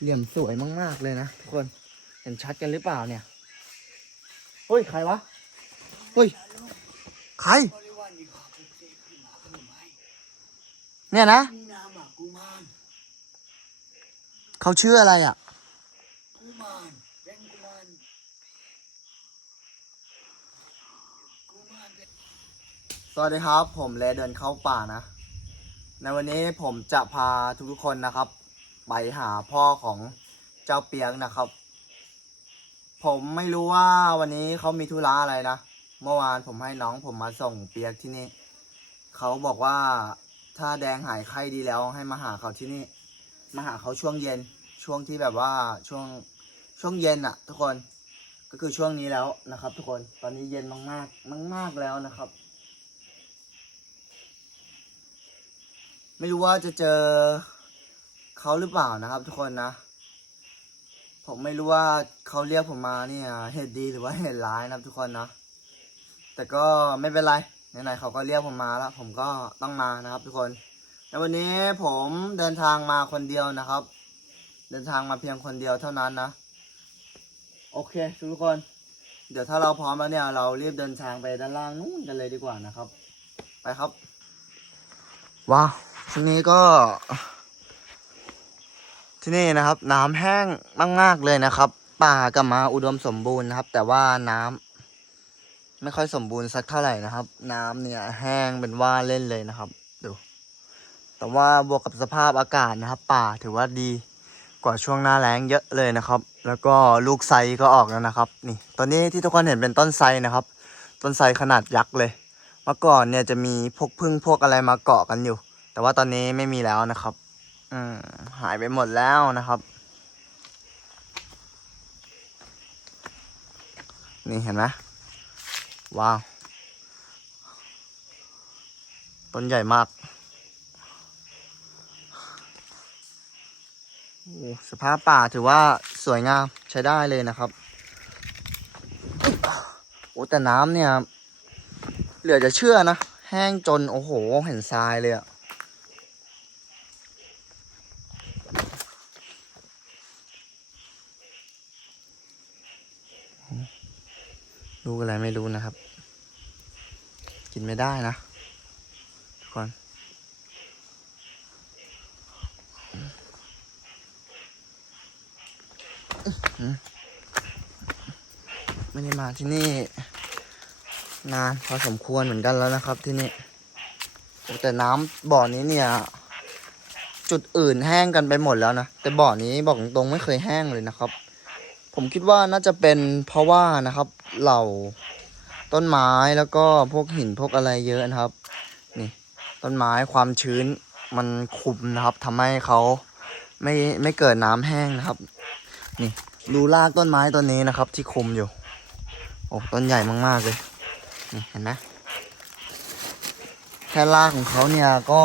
เหลี่ยมสวยมาก ๆ เลยนะทุกคน เห็นชัดกันหรือเปล่าเนี่ยเฮ้ย ใครวะเฮ้ย ใคร เนี่ยนะ เขาชื่ออะไรอะกุมารสวัสดีครับ ผมเลเดินเข้าป่านะ ในวันนี้ผมจะพาทุกๆคนนะครับ ไปหาพ่อของเจ้าเปียกนะครับ ผมไม่รู้ว่าวันนี้เขามีธุระอะไรนะ เมื่อวานผมให้น้องผมมาส่งเปียกที่นี่ เขาบอกว่าถ้าแดงหายไข้ดีแล้วให้มาหาเขาที่นี่ มาหาเขาช่วงเย็น ช่วงที่แบบว่าช่วงช่วงเย็นอะทุกคน ก็คือช่วงนี้แล้วนะครับ ทุกคน ตอนนี้เย็นมากๆมากๆแล้วนะครับไม่รู้ว่าจะเจอ เขาหรือเปล่านะครับ ทุกคนนะ ผมไม่รู้ว่าเขาเรียกผมมาเนี่ยเหตุดีหรือว่าเหตุร้ายนะครับ ทุกคนนะแต่ก็ไม่เป็นไรไหนๆเขาก็เรียกผมมาแล้ว ผมก็ต้องมานะครับ ทุกคนในวันนี้ผมเดินทางมาคนเดียวนะครับ เดินทางมาเพียงคนเดียวเท่านั้นนะ โอเค ทุกคน เดี๋ยวถ้าเราพร้อมแล้วเนี่ย เรารีบเดินทางไปด้านล่างนู้นกันเลยดีกว่านะครับ ไปครับว้าวทีนี้ก็ ที่นี่นะครับ น้ำแห้งมากๆเลยนะครับ ป่าก็มาอุดมสมบูรณ์นะครับ แต่ว่าน้ำไม่ค่อยสมบูรณ์สักเท่าไหร่นะครับ น้ำเนี่ยแห้งเป็นว่าเล่นเลยนะครับดูแต่ว่าบวกกับสภาพอากาศนะครับ ป่าถือว่าดีกว่าช่วงหน้าแล้งเยอะเลยนะครับ แล้วก็ลูกไทรก็ออกแล้วนะครับ นี่ตอนนี้ที่ทุกคนเห็นเป็นต้นไทรนะครับ ต้นไทรขนาดยักษ์เลย เมื่อก่อนเนี่ยจะมีพวกพึ่งพวกอะไรมาเกาะกันอยู่ แต่ว่าตอนนี้ไม่มีแล้วนะครับ อืมหายไปหมดแล้วนะครับ นี่เห็นไหมว้าว ต้นใหญ่มากสภาพป่าถือว่าสวยงามใช้ได้เลยนะครับ โอ้แต่น้ำเนี่ย เหลือจะเชื่อนะ แห้งจน โอ้โห เห็นทรายเลยอะ ลูกอะไรไม่รู้นะครับ กินไม่ได้นะ ทุกคน ไม่ได้มาที่นี่ นานพอสมควรเหมือนกันแล้วนะครับที่นี่แต่น้ำบ่อนี้เนี่ย จุดอื่นแห้งกันไปหมดแล้วนะ แต่บ่อนี้บอกตรงๆไม่เคยแห้งเลยนะครับ ผมคิดว่าน่าจะเป็นเพราะว่านะครับ เหล่าต้นไม้แล้วก็พวกหินพวกอะไรเยอะนะครับ นี่ต้นไม้ความชื้นมันคุมนะครับทำให้เขาไม่ไม่เกิดน้ำแห้งนะครับ นี่ดูรากต้นไม้ต้นนี้นะครับ ที่คุมอยู่ โอ้ต้นใหญ่มากๆเลยนี่เห็นไหมแค่รากของเขาเนี่ยก็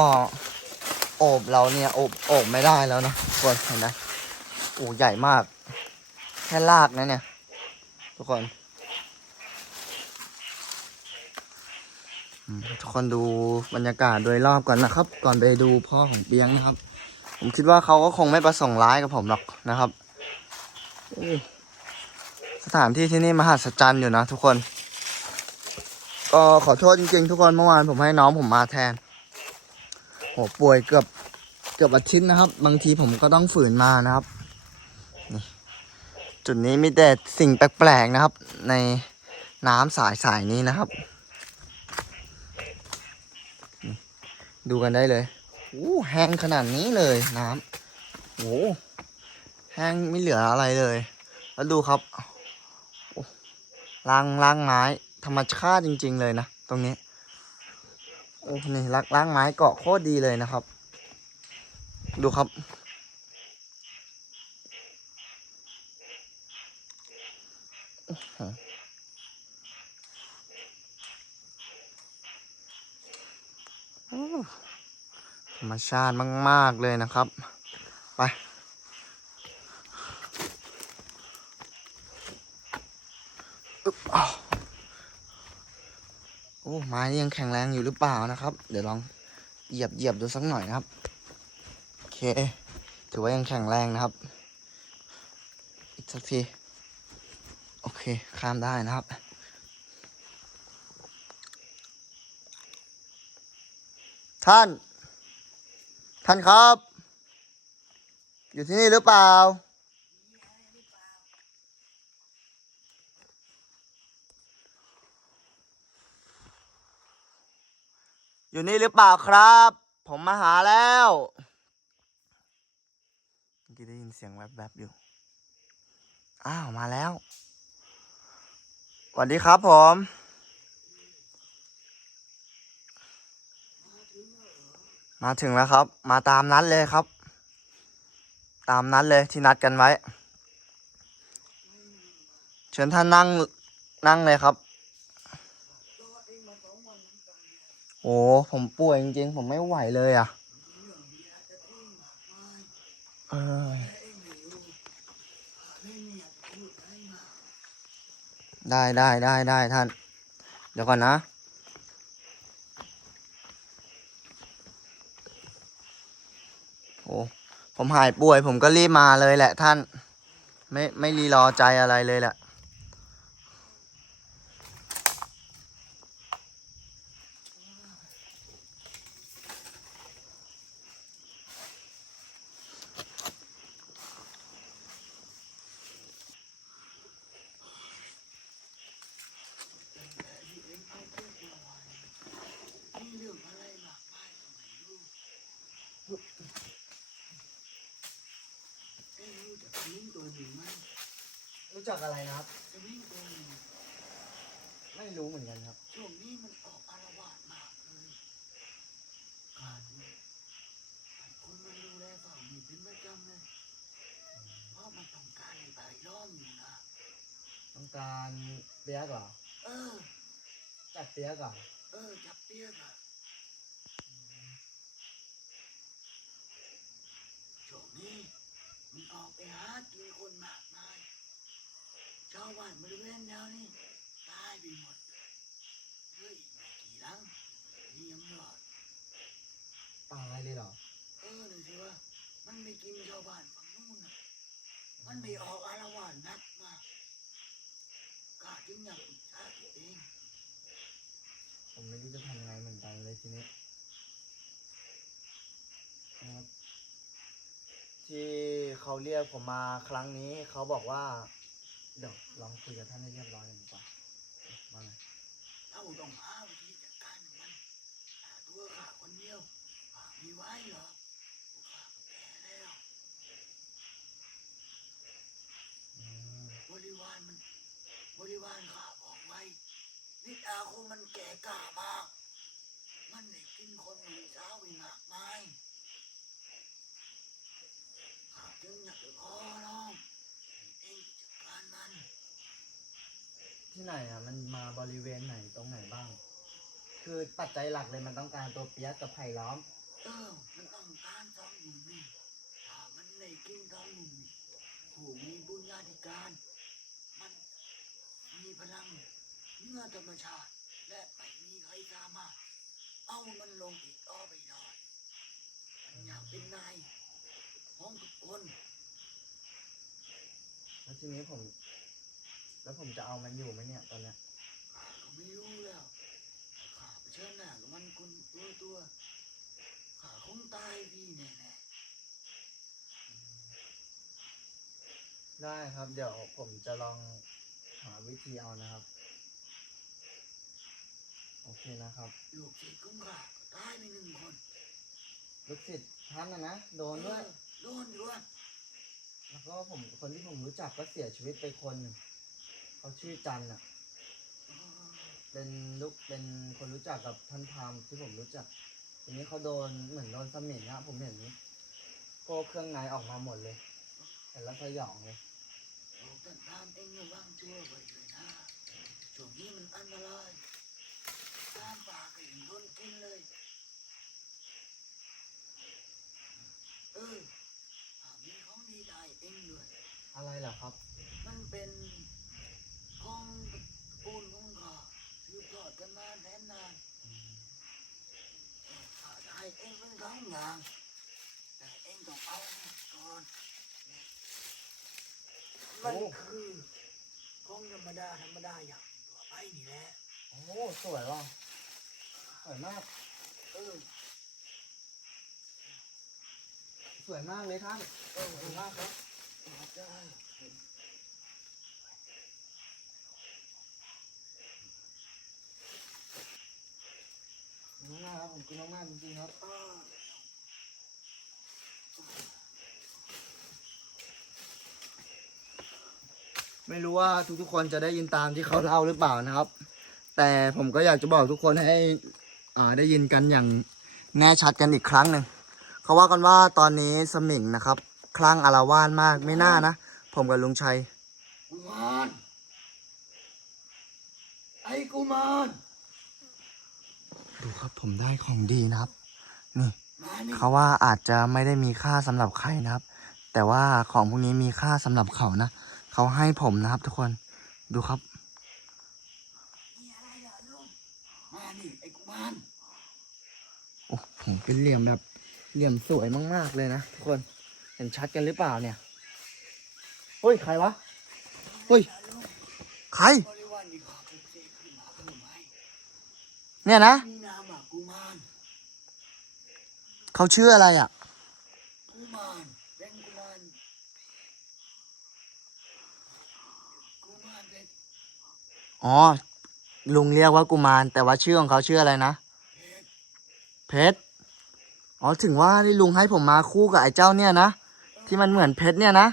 โอบเราเนี่ยโอบโอบไม่ได้แล้วนะทุกคนเห็นไหมโอ้ใหญ่มาก ค่รากนะเนี่ย ทุกคน ทุกคนดูบรรยากาศโดยรอบก่อนนะครับ ก่อนไปดูพ่อของเปียงนะครับ ผมคิดว่าเขาก็คงไม่ประสงค์ร้ายกับผมหรอกนะครับสถานที่ที่นี่มหัศจรรย์อยู่นะทุกคน ก็ขอโทษจริงๆ ทุกคนเมื่อวานผมให้น้องผมมาแทนโหป่วยเกือบเกือบอาทิตย์นะครับ บางทีผมก็ต้องฝืนมานะครับ จุดนี้มีแต่สิ่งแปลกๆนะครับ ในน้ำสายสายนี้นะครับ ดูกันได้เลยโอ้แห้งขนาดนี้เลยน้ำโอ้แห้งไม่เหลืออะไรเลย แล้วดูครับล่างล่างไม้ธรรมชาติจริง ๆ เลยนะ ตรงนี้โอ้นี่ลักล้างไม้เกาะโคตรดีเลยนะครับ ดูครับ โอ้โหโอ้ ธรรมชาติมาก ๆ เลยนะครับ ไป โอ้ไม้นี่ยังแข็งแรงอยู่หรือเปล่านะครับ เดี๋ยวลองเหยียบเหยียบดูสักหน่อยนะครับ โอเค ถือว่ายังแข็งแรงนะครับ อีกสักที เค ข้ามได้นะครับ ท่าน ท่านครับ อยู่ที่นี่หรือเปล่า อยู่นี่หรือเปล่าครับ ผมมาหาแล้วเมื่อกี้ได้ยินเสียงแวบๆอยู่ อ้าว มาแล้ว สวัสดีครับผม มาถึงแล้วครับ มาตามนัดเลยครับ ตามนัดเลยที่นัดกันไว้ เชิญท่านนั่งนั่งเลยครับ โอ้ผมป่วยจริงๆ ผมไม่ไหวเลยอะ เองเบียร์จะทิ้งหมากไม้เออ แต่เองไม่รู้ไม่มีอยากจะพูดให้มา ได้ได้ได้ได้ท่าน เดี๋ยวก่อนนะ โอ้ ผมหายป่วย ผมก็รีบมาเลยแหละท่าน ไม่ไม่รีรอใจอะไรเลยแหละ ที่เองเอาเพื่อนมาไว้มีเรื่องอะไรมากมายก็ไม่รู้เองรู้จักลิงตัวหนึ่งไหม รู้จักอะไรนะครับลิงตัวหนึ่งไม่รู้เหมือนกันครับ ช่วงนี้มันออกอารวาสมากเลยขาดเนี่ยไอ้คนมันดูแลเฝ้ามีเป็นประจำเลย เพราะมันต้องการให้ใบล้อมอยู่นะ ต้องการเปียกเหรอ เออ จัดเปียกเหรอ เออ จับเปียกอะช่วงนี้มันออกไปหากินคนมากมายชาวบ้านบริเวณแถวนี้ตายไปหมดเหลืออีกไม่กี่หลังที่ยังรอดตายเลยเหรอ เออหนึ่งสิว่า มันไปกินชาวบ้านฝั่งนู้นน่ะมันไปออกอารวาสนักมากกาจึงอยากอิจฉาตัวเองผมไม่รู้จะทำไงเหมือนกันเลยทีนี้นะครับที่เขาเรียกผมมาครั้งนี้เขาบอกว่า เดี๋ยวลองคุยกับท่านให้เรียบร้อยกันดีกว่าว่าไงเราต้องหาวิธีจัดการกับมันหาตัวข้าคนเดียวข้าไม่ไหวหรอกพวกข้าก็แก่แล้วอืมบริวารมัน บริวารข้าบอกไว้นิดอาคงมันแก่กล้ามาก มันได้กินคนหนุ่มสาวไปมากมายข้าจึงอยากจะขอร้องให้เองจัดการมัน ที่ไหนอะ มันมาบริเวณไหนตรงไหนบ้าง คือปัจจัยหลักเลยมันต้องการตัวเปียกกับไผ่ล้อม เออ มันต้องการสองหนุ่มนี่ถ้ามันได้กินสองหนุ่มนี่ผู้มีบุญญาธิการ มันมีพลังเหนื้อธรรมชาติ และไม่มีใครสามารถเอามันลงอีกต่อไปได้มันอยากเป็นนายของทุกคน แล้วทีนี้ผม แล้วผมจะเอามันอยู่ไหมเนี่ยตอนเนี้ยข้าก็ไม่รู้แล้วข้าเผชิญหน้ากับมันคนตัวตัวข้าคงตายพี่แน่ๆได้ครับ เดี๋ยวผมจะลองหาวิธีเอานะครับ โอเคนะครับลูกศิษย์ของข้าก็ตายไปหนึ่งคนลูกศิษย์ท่านนะนะโดนด้วย เออโดนด้วยแล้วก็ผมคนที่ผมรู้จักก็เสียชีวิตไปคนหนึ่ง เขาชื่อจันอะเออเป็นลูกเป็นคนรู้จักกับท่านพราหมณ์ที่ผมรู้จัก ทีนี้เขาโดนเหมือนโดนสมิงอะผมเห็นพวกเครื่องในออกมาหมดเลยเห็นแล้วสยองเลยบอกท่านตามเองระวังตัวไว้เลยนะช่วงนี้มันอันตรายตามป่าก็ยังโดนกินเลยเออหามีของดีได้เองด้วยอะไรเหรอครับ มันเป็นของตระกูลของข้าสืบทอดกันมาแสนนาน ข้าได้เองเป็นของอย่างแต่เองต้องเอามันคือของธรรมดาธรรมดาอย่างตัวไปนี่แหละโอ้สวยว่ะสวยมากเออสวยมากเลยท่านเออสวยมากครับได้ ขอบคุณ มากครับผมกินมากๆจริงๆครับเออไม่รู้ว่าทุกๆคนจะได้ยินตามที่เขาเล่าหรือเปล่านะครับ แต่ผมก็อยากจะบอกทุกคนให้อ่าได้ยินกันอย่างแน่ชัดกันอีกครั้งหนึ่งเขาว่ากันว่าตอนนี้สมิงนะครับ คลั่งอารวาสมากไม่น่านะ ผมกับลุงชัย กุมารไอ้กุมาร ดูครับผมได้ของดีนะครับนี่มานี่เขาว่าอาจจะไม่ได้มีค่าสำหรับใครนะครับ แต่ว่าของพวกนี้มีค่าสำหรับเขานะเขาให้ผมนะครับ ทุกคนดูครับมีอะไรเหรอลุงมานี่ไอ้กุมารโอ้ผมเป็นเหลี่ยมแบบเหลี่ยมสวยมาก ๆ เลยนะทุกคนเห็นชัดกันหรือเปล่าเนี่ยเฮ้ยใครวะเฮ้ยลุงใครบริวารนี่ขอปลุกเสกขึ้นมาเพื่อไหมเนี่ยนะมีนามว่า กุมารเขาชื่ออะไรอะ กุมารเป็นกุมารกุมารเป็นอ๋อ ลุงเรียกว่ากุมาร แต่ว่าชื่อของเขาชื่ออะไรนะ เพชรเพชร อ๋อ ถึงว่าที่ลุงให้ผมมาคู่กับไอ้เจ้าเนี่ยนะ ที่มันเหมือนเพชรเนี่ยนะ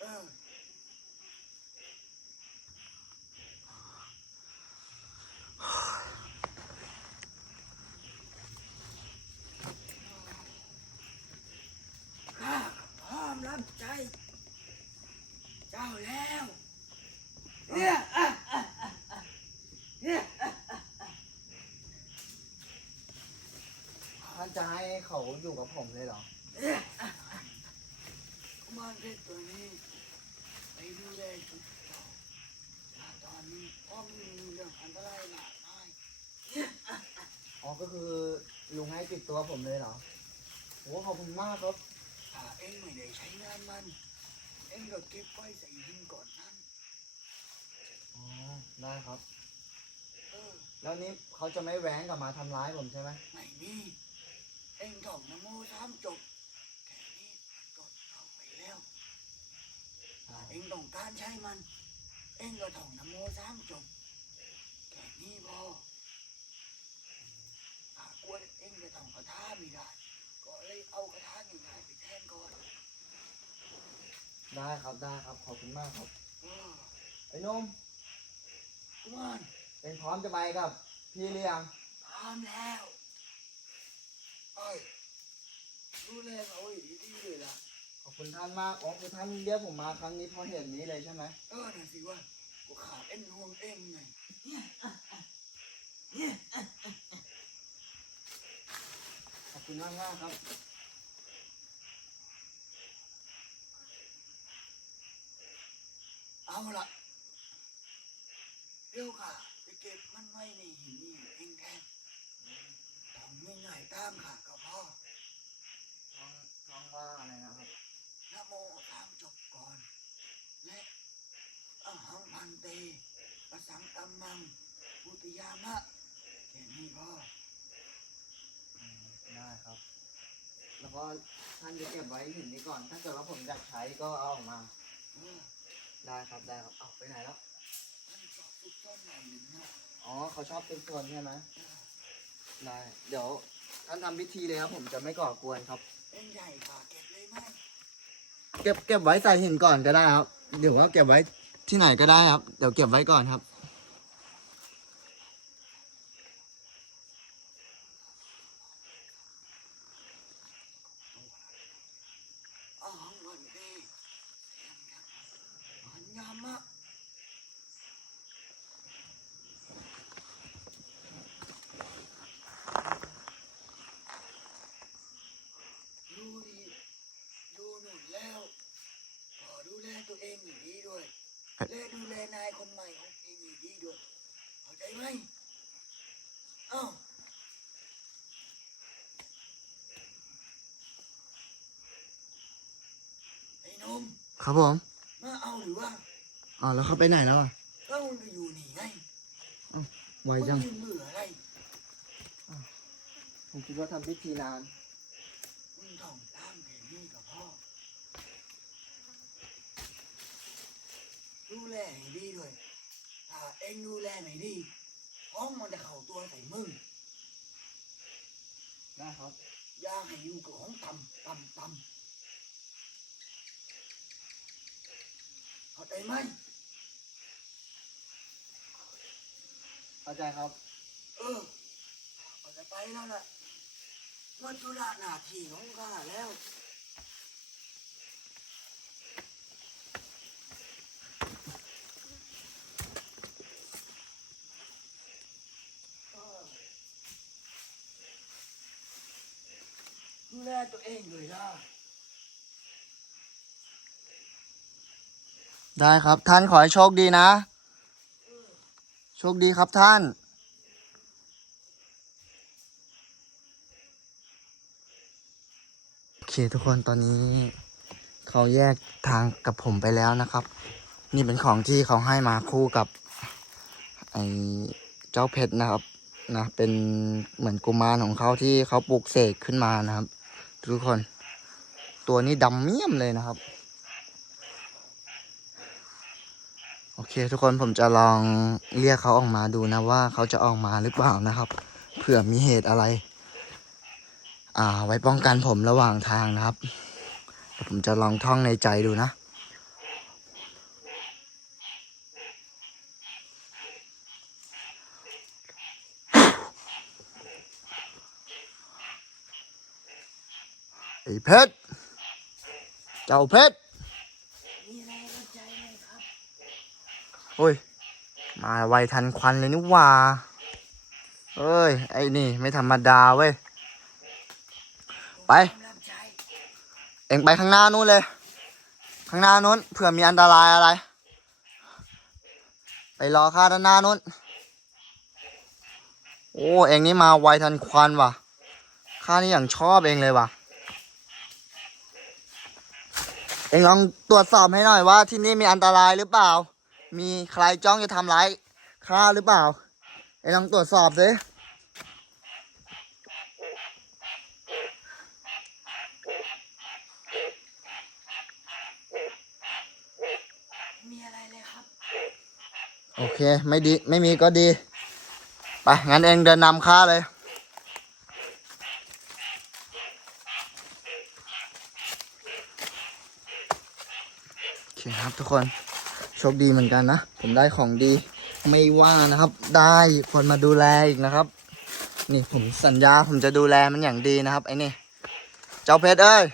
เออข้าพร้อมรับใจ เจ้าแล้วเนี่ยอะอะอะอะเนี่ยอะท่านจะให้เขาอยู่กับผมเลยเหรอเนี่ยกุมารเพชรตัวนี้ไปดูแลจุดเจ้าถ้าตอนนี้พ่อมีเรื่องอันตรายมากมายอ๋อก็คือลุงให้ติดตัวผมเลยเหรอโอ้ขอบคุณมากครับถ้าเอ็งไม่ได้ใช้งานมัน เอ็งก็เก็บไว้ใส่ดินก่อนนั้น อ๋อ ได้ครับ เออ แล้วนี้เขาจะไม่แหวงกลับมาทำร้ายผมใช่ไหมไม่มีเอ็งท่องนะโมสามจบ แค่นี้มันก็เข้าไปแล้ว ถ้าเอ็งต้องการใช้มัน เอ็งก็ท่องนะโมสามจบ แค่นี้พอหากว่าเอ็งจะท่องคาถาไม่ได้ ก็เลยเอาคาถาง่ายๆไปแทนก่อน ได้ครับได้ครับขอบคุณมากครับเออไอ้หนุ่มกุมารเป็นพร้อมจะไปกับ พี่หรือยังพร้อมแล้วเอ้ยดูแลเขาให้ดีๆเลยล่ะขอบคุณท่านมากอ๋อคือท่านเรียกผมมาครั้งนี้เพราะเหตุนี้เลยใช่ไหมเออน่ะสิว่ากูขาดเอ็นห่วงเอ็งไงขอบคุณมากมากๆครับ เอาละเดี๋ยวค่ะไปเก็บมันไว้ในหินนี่เองแทนทำง่ายๆตามค่ะก็พอน้องน้องว่าอะไรนะครับนะโมสามจบก่อน และอหังพันเตประสังตัมมังพุติยามะแค่นี้พออืมได้ครับ แล้วก็ท่านจะเก็บไว้หินนี้ก่อน ถ้าเกิดว่าผมอยากใช้ก็เอาออกมา เออ ได้ครับได้ครับเอาไปไหนแล้วอ๋อเขาชอบเป็นส่วนใช่ไหมได้เดี๋ยวท่านทำพิธีเลยครับผมจะไม่ก่อกวนครับ เอ็นใหญ่กว่าเก็บเลยไหมเก็บเก็บไว้ใส่หินก่อนก็ได้ครับ เดี๋ยวว่าเก็บไว้ที่ไหนก็ได้ครับ เดี๋ยวเก็บไว้ก่อนครับ อหังวันเตหันยามะ ดูดีดูหนุนแล้วขอดูแลตัวเองอย่างดีด้วย และดูแลนายคนใหม่ของเองอย่างดีด้วยเข้าใจไหมเอ้าไอ้หนุ่ม ครับผม มาเอาหรือว่าอ๋อแล้วเขาไปไหนแล้วอะแล้วมันก็อยู่นี่ไงไวมันจังยืนเบื่ออะไรผมคิดว่าทำพิธีนานมึงต้องตามเพลงนี้กับพ่อดูแลให้ดีด้วยถ้าเองดูแลไม่ดีห้องมันจะเข้าตัวใส่มึงได้ครับ อย่าให้อยู่กับของต่ำต่ำต่ำเข้า ใจไหมเข้าใจครับ เออก็จะไปแล้วล่ะเมื่อธุระหน้าที่ของข้าแล้วดูแลตัวเองด้วยนะ ได้ครับ ท่านขอให้โชคดีนะ โชคดีครับท่าน โอเคทุกคนตอนนี้ เขาแยกทางกับผมไปแล้วนะครับ นี่เป็นของที่เขาให้มาคู่กับไอ้เจ้าเพชรนะครับนะเป็นเหมือนกุมารของเขาที่เขาปลูกเสกขึ้นมานะครับ ทุกคน ตัวนี้ดำเมี่ยมเลยนะครับ โอเค ทุกคนผมจะลองเรียกเขาออกมาดูนะว่าเขาจะออกมาหรือเปล่านะครับ เผื่อมีเหตุอะไร อ่า ไว้ป้องกันผมระหว่างทางนะครับ ผมจะลองท่องในใจดูนะไอ้เพชร เจ้าเพชรมีอะไรเข้าใจไหม โอ้ย มาไวทันควันเลยนี่ว่าเอ้ย ไอ้นี่ไม่ธรรมดาเว้ย ไป เอ็งไปข้างหน้านู้นเลย ข้างหน้านู้นเผื่อมีอันตรายอะไร ไปรอข้าด้านหน้านู้น โอ้ เอ็งนี่มาไวทันควันว่ะ ข้านี่อย่างชอบเองเลยว่ะ เอ็งลองตรวจสอบให้หน่อยว่าที่นี่มีอันตรายหรือเปล่า มีใครจ้องจะทำร้ายข้าหรือเปล่าเอ็งลองตรวจสอบสิมีอะไรเลยครับ โอเค ไม่ดี ไม่มีก็ดี ไป งั้นเองเดินนำข้าเลย โอเคครับทุกคน โชคดีเหมือนกันนะ ผมได้ของดีไม่ว่านะครับ ได้คนมาดูแลอีกนะครับ นี่ผมสัญญาผมจะดูแลมันอย่างดีนะครับ ไอ้นี่ เจ้าเพชรเอ้ย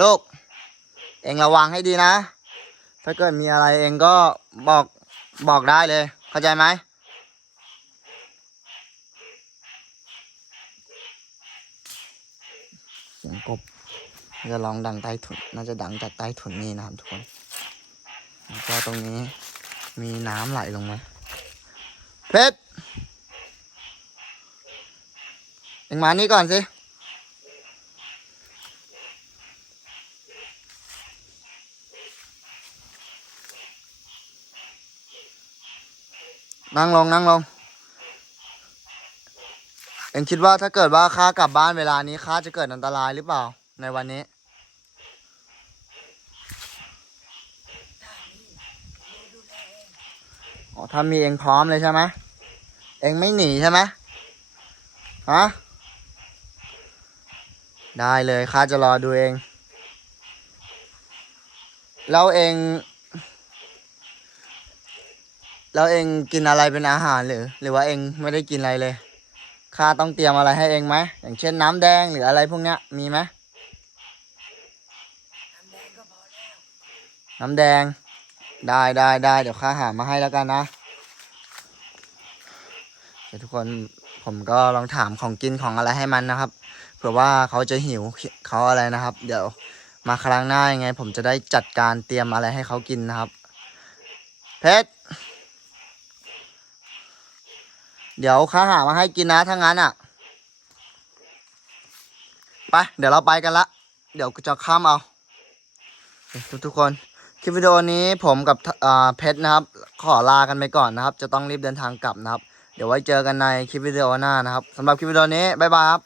ลูก เองระวังให้ดีนะ ถ้าเกิดมีอะไรเองก็บอกบอกได้เลย เข้าใจไหมเสียงกบจะลองดังใต้ถุนน่าจะดังจากใต้ถุนนี่นะครับทุกคน แล้วก็ตรงนี้มีน้ำไหลลงมา เพชรเอ็งมานี่ก่อนสิ นั่งลงนั่งลง เอ็งคิดว่าถ้าเกิดว่าข้ากลับบ้านเวลานี้ข้าจะเกิดอันตรายหรือเปล่าในวันนี้ อ๋อถ้ามีเองพร้อมเลยใช่ไหมเองไม่หนีใช่ไหมฮะได้เลยข้าจะรอดูเอง แล้วเอง แล้วเองกินอะไรเป็นอาหารหรือ หรือว่าเองไม่ได้กินอะไรเลยข้าต้องเตรียมอะไรให้เองไหมอย่างเช่นน้ำแดงหรืออะไรพวกเนี้ยมีไหมน้ำแดง ได้ได้ได้เดี๋ยวข้าหามาให้แล้วกันนะเดี๋ยวทุกคนผมก็ลองถามของกินของอะไรให้มันนะครับเผื่อว่าเขาจะหิวเขาอะไรนะครับ เดี๋ยวมาครั้งหน้ายังไง ผมจะได้จัดการเตรียมอะไรให้เขากินนะครับ เพชรเดี๋ยวข้าหามาให้กินนะถ้างั้นอะไปเดี๋ยวเราไปกันละ เดี๋ยวจะข้ามเอาทุกทุกคน คลิปวิดีโอนี้ผมกับอ่าเพชรนะครับ ขอลากันไปก่อนนะครับ จะต้องรีบเดินทางกลับนะครับ เดี๋ยวไว้เจอกันในคลิปวิดีโอหน้านะครับสำหรับคลิปวิดีโอนี้บ๊ายบายครับ